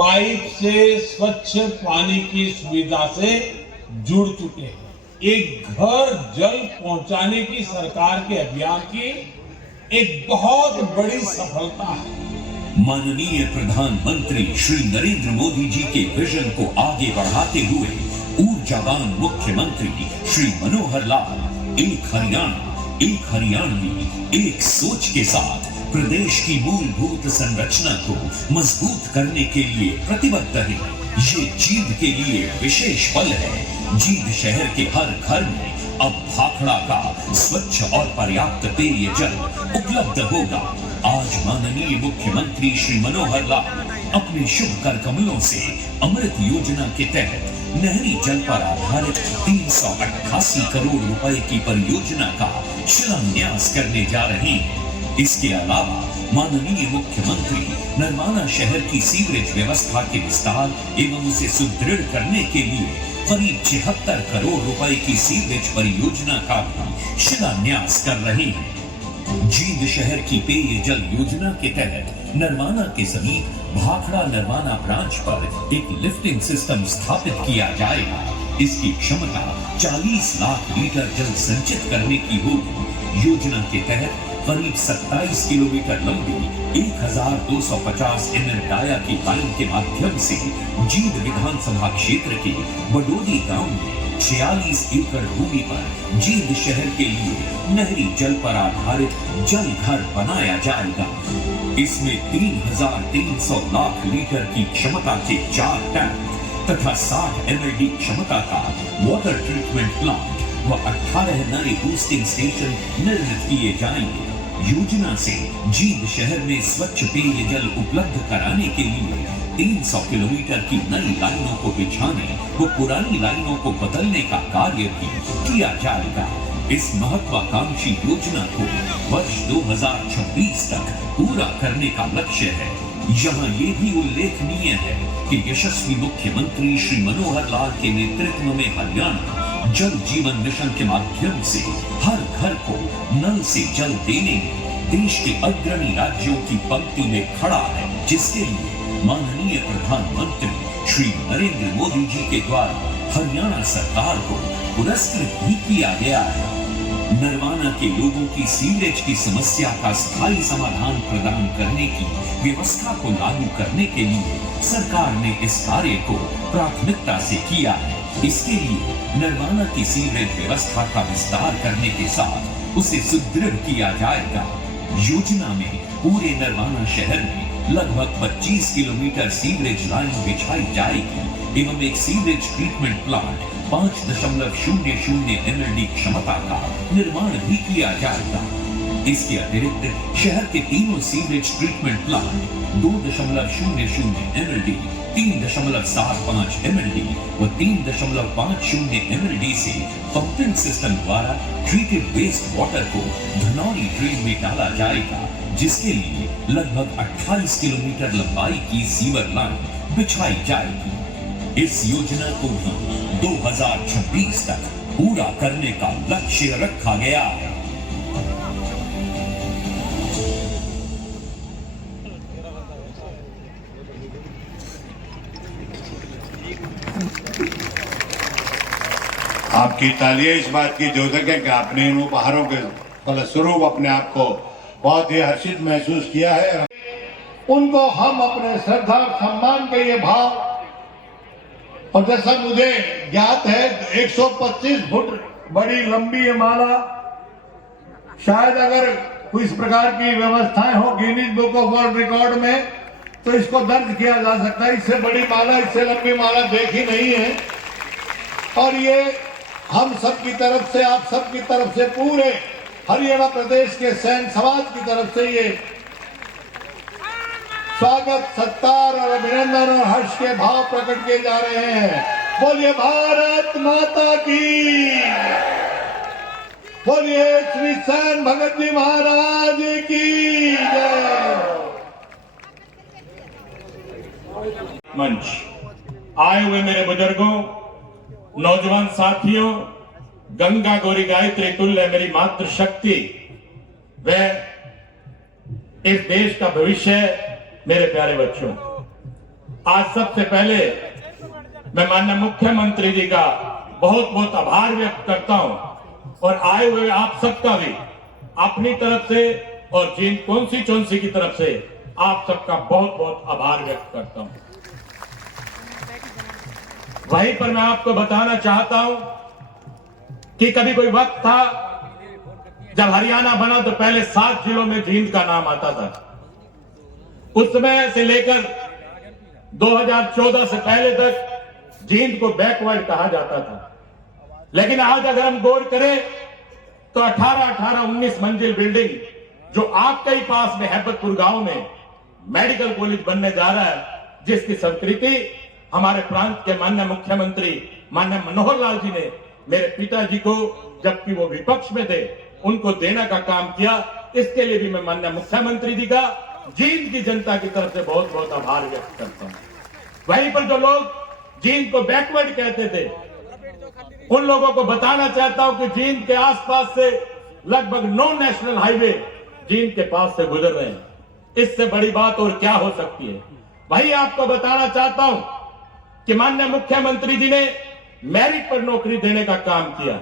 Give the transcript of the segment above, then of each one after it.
Pipe से स्वच्छ पानी की सुविधा से जुड़ चुके हैं। एक घर जल पहुंचाने की सरकार के अभियान की एक बहुत बड़ी सफलता है। माननीय प्रधानमंत्री श्री नरेंद्र मोदी जी के विजन को आगे बढ़ाते हुए ऊर्जावान मुख्यमंत्री श्री मनोहर लाल एक हरियाणा, एक हरियाणवी, एक सोच के साथ प्रदेश की मूलभूत संरचना को मजबूत करने के लिए प्रतिबद्ध है। ये जींद के लिए विशेष पल है। जींद शहर के हर घर में अब भाखड़ा का स्वच्छ और पर्याप्त पेयजल उपलब्ध होगा। आज माननीय मुख्यमंत्री श्री मनोहर लाल अपने शुभ कर कमलों से अमृत योजना के तहत नहरी जल पर आधारित 388 करोड़ रुपए की परियोजना का शिलान्यास करने जा रहे हैं। इसके अलावा माननीय मुख्यमंत्री नरवाना शहर की सीवरेज व्यवस्था के विस्तार एवं उसे सुदृढ़ करने के लिए करीब 76 करोड़ रुपए की सीवरेज परियोजना का भी शिलान्यास कर रहे हैं। जींद शहर की पेयजल योजना के तहत नरवाना के समीप भाखड़ा नरवाना ब्रांच पर एक लिफ्टिंग सिस्टम स्थापित किया जाएगा। इसकी क्षमता 40 लाख लीटर जल संचित करने की होगी। योजना के तहत करीब 27 किलोमीटर लंबी 1250 ml डाया की लाइन के माध्यम से जींद विधानसभा क्षेत्र के बडोदी गांव में 46 एकड़ भूमि पर जींद शहर के लिए नहरी जल पर आधारित जल घर बनाया जाएगा। इसमें 3,300 लाख लीटर की क्षमता के 4 टैंक तथा 60 MLD क्षमता का वाटर ट्रीटमेंट प्लांट व 18 नए बूस्टिंग स्टेशन निर्मित किए जाएंगे। योजना से जींद शहर में स्वच्छ पेयजल उपलब्ध कराने के लिए 300 किलोमीटर की नई लाइनों को बिछाने व पुरानी लाइनों को बदलने का कार्य भी किया जाएगा। इस महत्वाकांक्षी योजना को वर्ष 2026 तक पूरा करने का लक्ष्य है। यहाँ ये भी उल्लेखनीय है कि यशस्वी मुख्यमंत्री श्री मनोहर लाल के नेतृत्व में हरियाणा जल जीवन मिशन के माध्यम से हर घर को नल से जल देने में देश के अग्रणी राज्यों की पंक्ति में खड़ा है, जिसके लिए माननीय प्रधानमंत्री श्री नरेंद्र मोदी जी के द्वारा हरियाणा सरकार को पुरस्कृत भी किया गया है। नरवाना के लोगों की सीवरेज की समस्या का स्थायी समाधान प्रदान करने की व्यवस्था को लागू करने के लिए सरकार ने इस कार्य को प्राथमिकता से किया है। इसके लिए नरवाना की सीवरेज व्यवस्था का विस्तार करने के साथ उसे सुदृढ़ किया जाएगा। योजना में पूरे नरवाना शहर में लगभग 25 किलोमीटर सीवरेज लाइन बिछाई जाएगी एवं एक सीवरेज ट्रीटमेंट प्लांट 5.00 MLD क्षमता का निर्माण भी किया जाएगा। इसके अतिरिक्त शहर के तीनों sewerage treatment plant 2.00 MLD, 3.75 MLD व 3.50 MLD से पंपिंग सिस्टम द्वारा ट्रीटेड वेस्ट वाटर को धनौरी ड्रेन में डाला जाएगा, जिसके लिए लगभग 28 किलोमीटर लंबाई की सीवर लाइन बिछाई जाएगी। इस योजना को भी 2026 तक पूरा करने का लक्ष्य रखा गया है। आपकी तालियां इस बात की द्योतक है कि आपने इन उपहारों के फलस्वरूप अपने आप को बहुत ही हर्षित महसूस किया है। उनको हम अपने श्रद्धा और सम्मान के ये भाव, और जैसा मुझे ज्ञात है 125 फुट बड़ी लंबी ये माला, शायद अगर कोई इस प्रकार की व्यवस्थाएं हो Guinness book of world record में तो इसको दर्ज किया जा सकता है। इससे बड़ी माला, इससे लंबी माला देखी नहीं है। और ये हम सब की तरफ से, आप सब की तरफ से, पूरे हरियाणा प्रदेश के सैन समाज की तरफ से ये स्वागत, सत्कार और अभिनंदन और हर्ष के भाव प्रकट किए जा रहे हैं। बोलिए भारत माता की, बोलिए श्री सैन भगत जी महाराज की जय। मंच आए हुए मेरे बुजुर्गों, नौजवान साथियों, गंगा गौरी गायत्री तुल्य मेरी मातृशक्ति, वह इस देश का भविष्य, मेरे प्यारे बच्चों, आज सबसे पहले मैं माननीय मुख्यमंत्री जी का बहुत बहुत आभार व्यक्त करता हूं और आए हुए आप सबका भी अपनी तरफ से और जींद कॉन्स्टिट्यूएंसी की तरफ से आप सबका बहुत बहुत आभार व्यक्त करता हूं। वहीं पर मैं आपको बताना चाहता हूं कि कभी कोई वक्त था जब हरियाणा बना तो पहले 7 जिलों में जींद का नाम आता था। उस समय से लेकर 2014 से पहले तक जींद को बैकवर्ड कहा जाता था, लेकिन आज अगर हम गौर करें तो 19 मंजिल बिल्डिंग जो आपके ही पास में हैबतपुर गांव में मेडिकल कॉलेज बनने जा रहा है, जिसकी स्वीकृति हमारे प्रांत के माननीय मुख्यमंत्री माननीय मनोहर लाल जी ने मेरे पिताजी को, जबकि वो विपक्ष में थे, उनको देने का काम किया। इसके लिए भी मैं माननीय मुख्यमंत्री जी का जींद की जनता की तरफ से बहुत बहुत आभार व्यक्त करता हूं। वहीं पर जो लोग जींद को बैकवर्ड कहते थे, उन लोगों को बताना चाहता हूं कि जींद के आसपास से लगभग 9 नेशनल हाईवे जींद के पास से गुजर रहे हैं। इससे बड़ी बात और क्या हो सकती है। वही आपको बताना चाहता हूं कि माननीय मुख्यमंत्री जी ने मेरिट पर नौकरी देने का काम किया।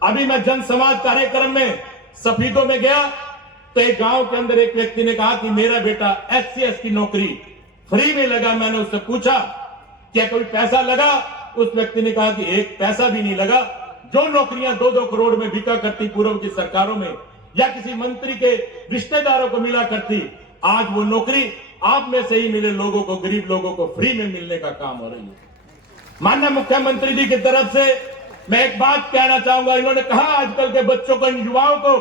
अभी मैं जन समाज कार्यक्रम में सफीदों में गया तो एक गांव के अंदर एक व्यक्ति ने कहा कि मेरा बेटा HCS की नौकरी फ्री में लगा। मैंने उससे पूछा क्या कोई पैसा लगा? उस व्यक्ति ने कहा कि एक पैसा भी नहीं लगा। जो नौकरियां 2-2 करोड़ में बिका करती पूर्व की सरकारों में या किसी मंत्री के रिश्तेदारों को मिला करती, आज वो नौकरी आप में से ही मिले लोगों को, गरीब लोगों को फ्री में मिलने का काम हो रही है। माननीय मुख्यमंत्री जी की तरफ से मैं एक बात कहना चाहूंगा। इन्होंने कहा आजकल के बच्चों को, इन युवाओं को,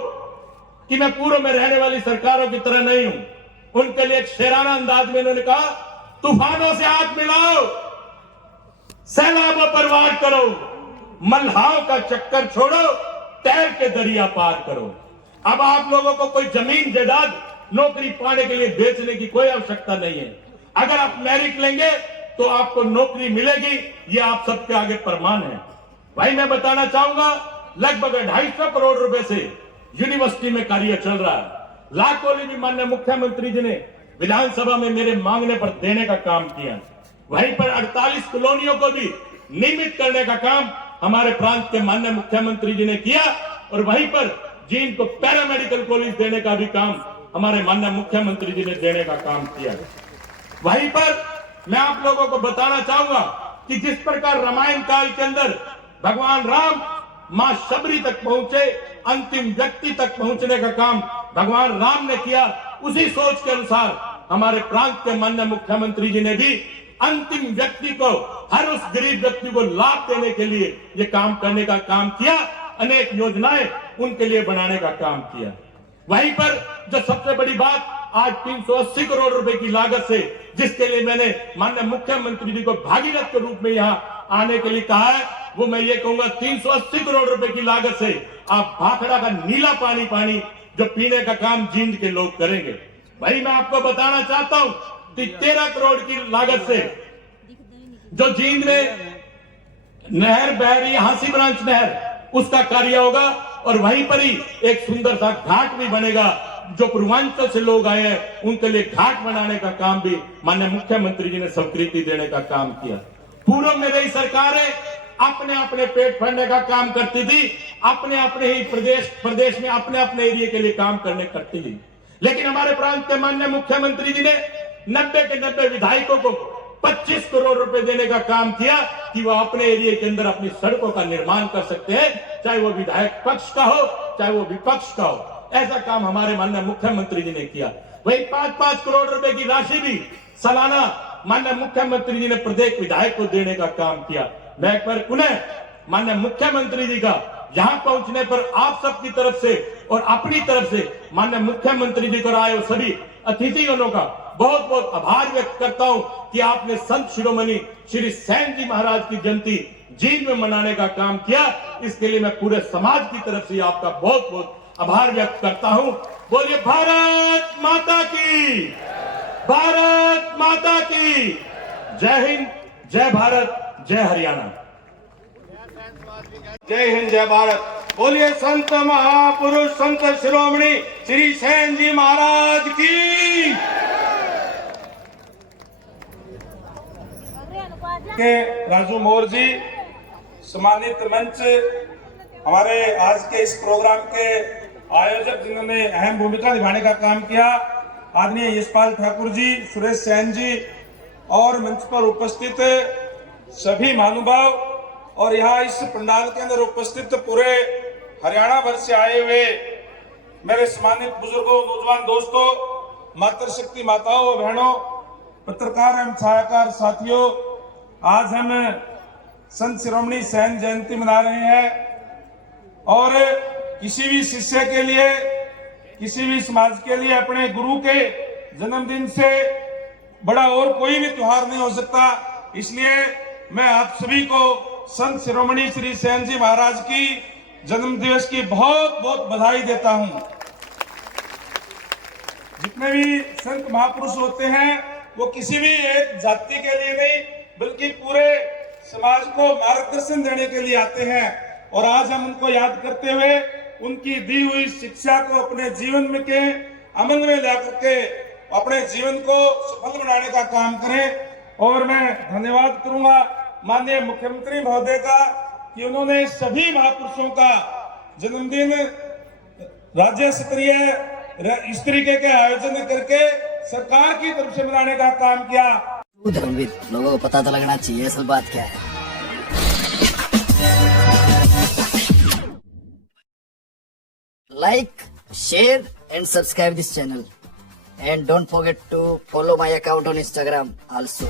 कि मैं पूर्व में रहने वाली सरकारों की तरह नहीं हूं। उनके लिए एक शेराना अंदाज में इन्होंने कहा तूफानों से हाथ मिलाओ, सैलाबों पर वार करो, मल्हाओं का चक्कर छोड़ो, तैर के दरिया पार करो। अब आप लोगों को कोई जमीन जायदाद नौकरी पाने के लिए बेचने की कोई आवश्यकता नहीं है। अगर आप मेरिट लेंगे तो आपको नौकरी मिलेगी। ये आप सबके आगे प्रमाण है। भाई मैं बताना चाहूंगा लगभग 250 करोड़ रुपए से यूनिवर्सिटी में कार्य चल रहा है। ला कॉलेज भी माननीय मुख्यमंत्री जी ने विधानसभा में मेरे मांगने पर देने का काम किया। वहीं पर 48 कॉलोनियों को भी नियमित करने का काम हमारे प्रांत के माननीय मुख्यमंत्री जी ने किया और वहीं पर जींद को पैरामेडिकल कॉलेज देने का भी काम हमारे माननीय मुख्यमंत्री जी ने देने का काम किया। वहीं पर मैं आप लोगों को बताना चाहूंगा कि जिस प्रकार रामायण काल के अंदर भगवान राम मां शबरी तक पहुंचे, अंतिम व्यक्ति तक पहुंचने का काम भगवान राम ने किया, उसी सोच के अनुसार हमारे प्रांत के माननीय मुख्यमंत्री जी ने भी अंतिम व्यक्ति को, हर उस गरीब व्यक्ति को लाभ देने के लिए ये काम करने का काम किया। अनेक योजनाएं उनके लिए बनाने का काम किया। वहीं पर जो सबसे बड़ी बात, आज 380 करोड़ रुपए की लागत से, जिसके लिए मैंने माननीय मुख्यमंत्री जी को भागीरथ के रूप में यहाँ आने के लिए कहा है, वो मैं ये कहूंगा 380 करोड़ रुपए की लागत से आप भाखड़ा का नीला पानी जो पीने का काम जींद के लोग करेंगे। भाई मैं आपको बताना चाहता हूं कि 13 करोड़ की लागत से जो जींद में नहर बह रही है, हांसी ब्रांच नहर, उसका कार्य होगा और वहीं पर ही एक सुंदर सा घाट भी बनेगा। जो पूर्वांचल से लोग आए हैं उनके लिए घाट बनाने का काम भी माननीय मुख्यमंत्री जी ने स्वीकृति देने का काम किया। पूर्व में रही सरकारें अपने अपने पेट भरने का काम करती थी, अपने ही प्रदेश में अपने एरिया के लिए काम करने करती थी। लेकिन हमारे प्रांत के माननीय मुख्यमंत्री जी ने 90 के 90 विधायकों को 25 करोड़ रुपए देने का काम किया कि वो अपने एरिया के अंदर अपनी सड़कों का निर्माण कर सकते हैं, चाहे वो विधायक पक्ष का हो चाहे वो विपक्ष का हो। ऐसा काम हमारे माननीय मुख्यमंत्री जी ने किया। वही 5-5 करोड़ रुपए की राशि भी सालाना माननीय मुख्यमंत्री जी ने प्रत्येक विधायक को देने का काम किया। मैं एक बार पुनः माननीय मुख्यमंत्री जी का यहाँ पहुंचने पर आप सबकी तरफ से और अपनी तरफ से माननीय मुख्यमंत्री जी को आए सभी अतिथिगणों का बहुत बहुत आभार व्यक्त करता हूं कि आपने संत शिरोमणि श्री सैन जी महाराज की जयंती जींद में मनाने का काम किया। इसके लिए मैं पूरे समाज की तरफ से आपका बहुत बहुत आभार व्यक्त करता हूं। बोलिए भारत माता की, भारत माता की जय हिंद, जय भारत, जय हरियाणा। जय हिंद, जय भारत। बोलिए संत महापुरुष संत शिरोमणि श्री सैन जी महाराज की। के राजू मोर जी, सम्मानित मंच, हमारे आज के इस प्रोग्राम के आयोजक जिन्होंने अहम भूमिका निभाने का काम किया, आदरणीय यशपाल ठाकुर जी, सुरेश सैन जी और मंच पर उपस्थित सभी महानुभाव और यहाँ इस पंडाल के अंदर उपस्थित पूरे हरियाणा भर से आए हुए मेरे सम्मानित बुजुर्गों, नौजवान दोस्तों, मातृशक्ति माताओं और बहनों, पत्रकार एवं छायाकार साथियों, आज हम संत शिरोमणि सैन जयंती मना रहे हैं और किसी भी शिष्य के लिए, किसी भी समाज के लिए अपने गुरु के जन्मदिन से बड़ा और कोई भी त्योहार नहीं हो सकता। इसलिए मैं आप सभी को संत शिरोमणि श्री सैन जी महाराज की जन्म दिवस की बहुत बहुत बधाई देता हूं। जितने भी संत महापुरुष होते हैं वो किसी भी एक जाति के लिए नहीं बल्कि पूरे समाज को मार्गदर्शन देने के लिए आते हैं और आज हम उनको याद करते हुए उनकी दी हुई शिक्षा को अपने जीवन में के अमल में ला करके अपने जीवन को सफल बनाने का काम करें। और मैं धन्यवाद करूंगा माननीय मुख्यमंत्री महोदय का कि उन्होंने सभी महापुरुषों का जन्मदिन राज्य स्तरीय इस तरीके के आयोजन करके सरकार की तरफ से मनाने का काम किया। धर्मवीर, लोगों को पता तो लगना चाहिए असल बात क्या है। Like, share and subscribe this channel and don't forget to follow my account on Instagram also.